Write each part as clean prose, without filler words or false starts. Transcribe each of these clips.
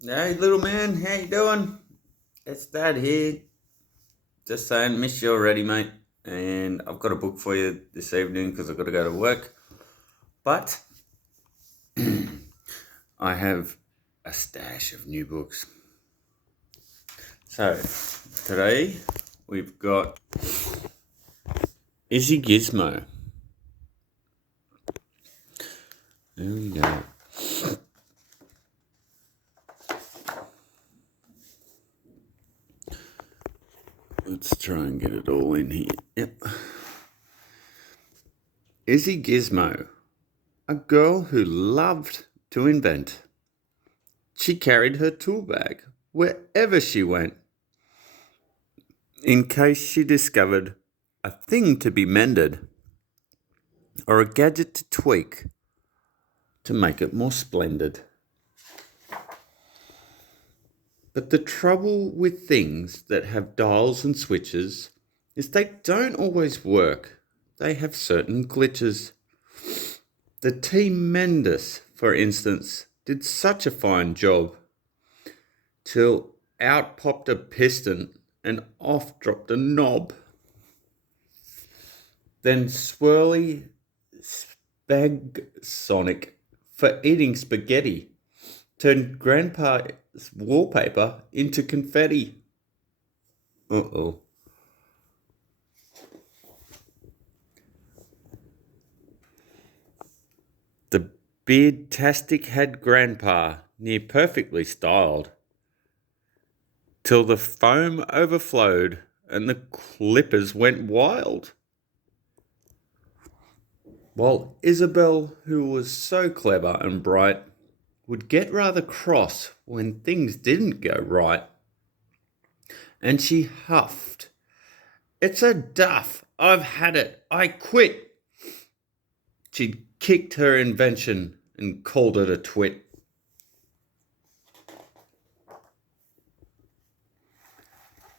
Hey, little man, how you doing? It's Dad here. Just saying, miss you already, mate. And I've got a book for you this evening because I've got to go to work. But I have a stash of new books. So today we've got Izzy Gizmo. There we go. Let's try and get it all in here. Yep. Izzy Gizmo, a girl who loved to invent. She carried her tool bag wherever she went, in case she discovered a thing to be mended or a gadget to tweak to make it more splendid. But the trouble with things that have dials and switches is they don't always work. They have certain glitches. The team Mendus, for instance, did such a fine job till out popped a piston and off dropped a knob. Then Swirly Spag Sonic, for eating spaghetti, turned Grandpa's wallpaper into confetti. Uh-oh. The beard-tastic had Grandpa near perfectly styled, till the foam overflowed and the clippers went wild. While Isabel, who was so clever and bright, would get rather cross when things didn't go right. And she huffed, "It's a duff, I've had it, I quit." She'd kicked her invention and called it a twit.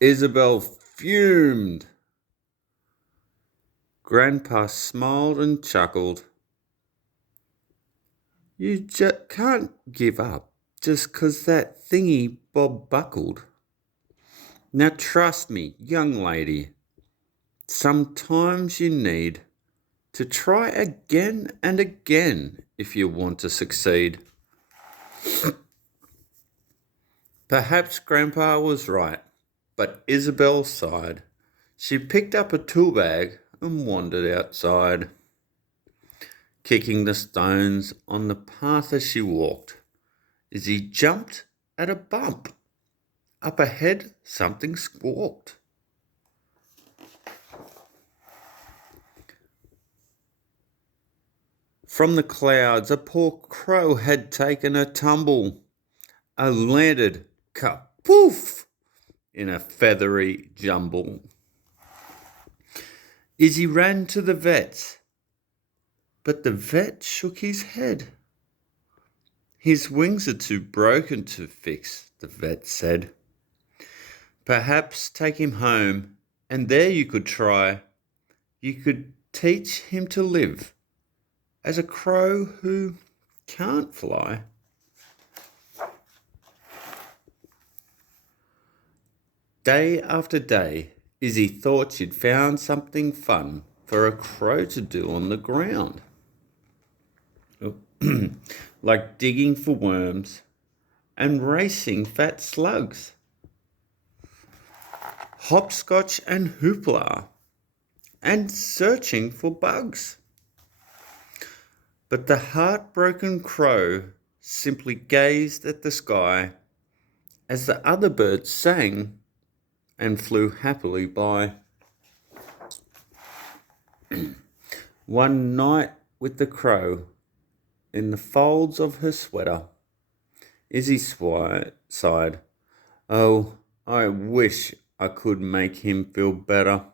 Isabel fumed. Grandpa smiled and chuckled. "You can't give up just 'cause that thingy Bob buckled. Now trust me, young lady, sometimes you need to try again and again if you want to succeed." Perhaps Grandpa was right, but Isabel sighed. She picked up a tool bag and wandered outside, kicking the stones on the path as she walked. Izzy jumped at a bump. Up ahead, something squawked. From the clouds, a poor crow had taken a tumble, and landed kapoof in a feathery jumble. Izzy ran to the vet, but the vet shook his head. "His wings are too broken to fix," the vet said. "Perhaps take him home, and there you could try. You could teach him to live as a crow who can't fly." Day after day, Izzy thought she'd found something fun for a crow to do on the ground, like digging for worms and racing fat slugs, hopscotch and hoopla, and searching for bugs. But the heartbroken crow simply gazed at the sky as the other birds sang and flew happily by. One night with the crow in the folds of her sweater, Izzy sighed, "Oh, I wish I could make him feel better.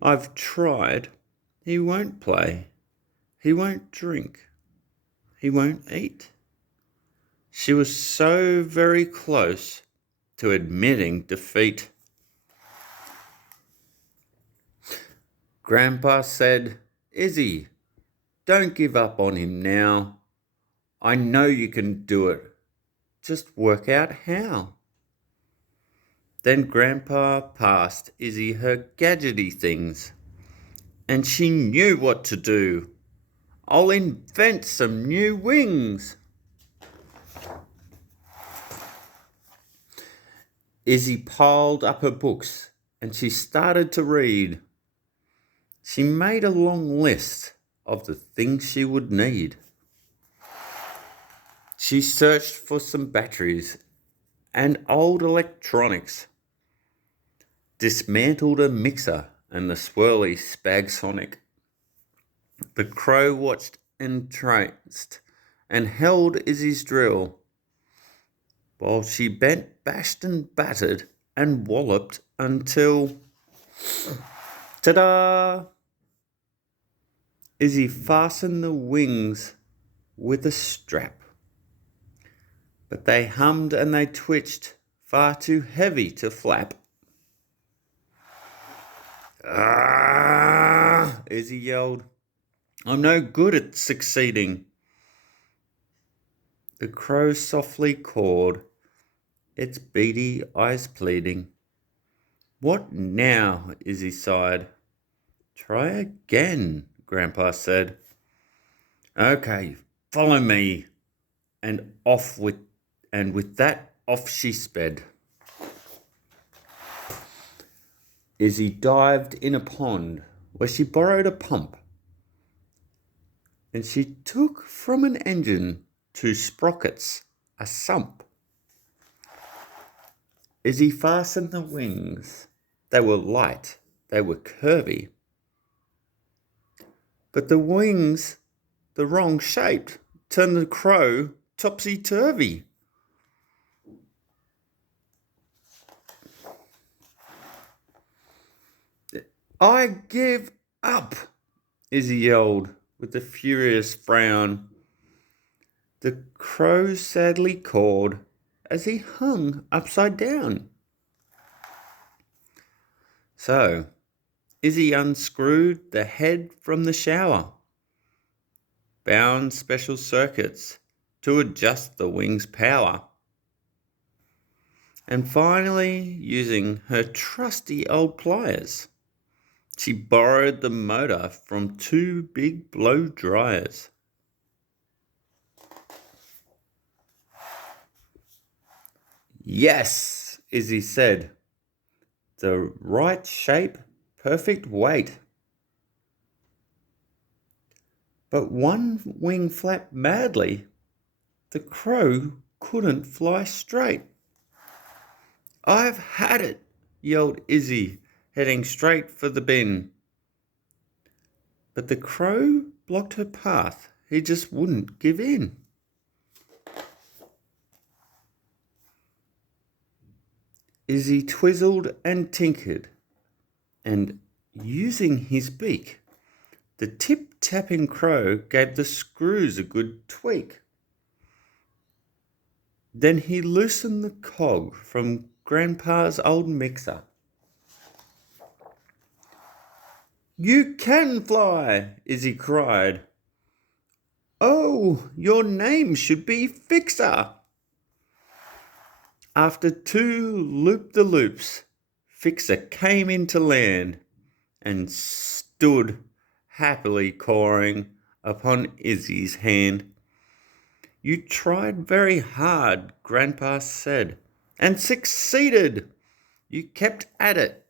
I've tried. He won't play. He won't drink. He won't eat." She was so very close to admitting defeat. Grandpa said, "Izzy, don't give up on him now. I know you can do it. just work out how. Then Grandpa passed Izzy her gadgety things, and she knew what to do. I'll invent some new wings. Izzy piled up her books and she started to read. She made a long list of the things she would need. She searched for some batteries and old electronics, dismantled a mixer and the swirly Spagsonic. The crow watched entranced and held Izzy's drill, while she bent, bashed and battered and walloped until... Ta-da! Izzy fastened the wings with a strap, but they hummed and they twitched, far too heavy to flap. Ah! Izzy yelled. I'm no good at succeeding. The crow softly cawed, its beady eyes pleading. What now? Izzy sighed. Try again, Grandpa said. Okay, follow me. And with that, off she sped. Izzy dived in a pond where she borrowed a pump, and she took from an engine 2 sprockets, a sump. Izzy fastened the wings. They were light, they were curvy, but the wings, the wrong shape, turned the crow topsy-turvy. I give up, Izzy yelled with a furious frown. The crow sadly cawed as he hung upside down. So, Izzy unscrewed the head from the shower, bound special circuits to adjust the wing's power, and finally, using her trusty old pliers, she borrowed the motor from 2 big blow dryers. Yes, Izzy said. The right shape, perfect weight. But one wing flapped madly. The crow couldn't fly straight. I've had it, yelled Izzy, heading straight for the bin. But the crow blocked her path. He just wouldn't give in. Izzy twizzled and tinkered, and using his beak, the tip-tapping crow gave the screws a good tweak. Then he loosened the cog from Grandpa's old mixer. You can fly, Izzy cried. Oh, your name should be Fixer. After 2 loop-the-loops, Fixer came into land and stood happily cawing upon Izzy's hand. You tried very hard, Grandpa said, and succeeded. You kept at it.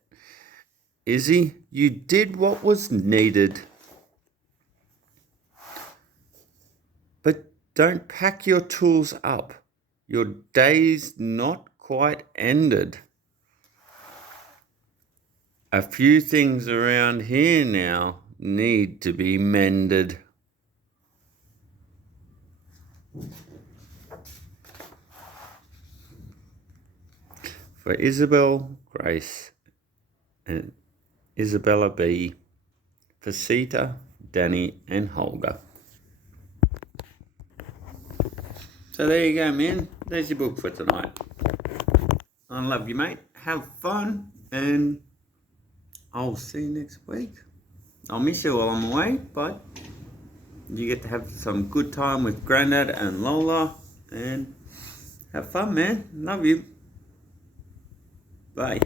Izzy, you did what was needed. But don't pack your tools up. Your day's not quite ended. A few things around here now need to be mended. For Isabel, Grace, and Isabella B. For Sita, Danny, and Holger. So there you go, man. There's your book for tonight. I love you, mate. Have fun, and I'll see you next week. I'll miss you while I'm away, but you get to have some good time with Grandad and Lola, and Have fun, man. Love you. Bye.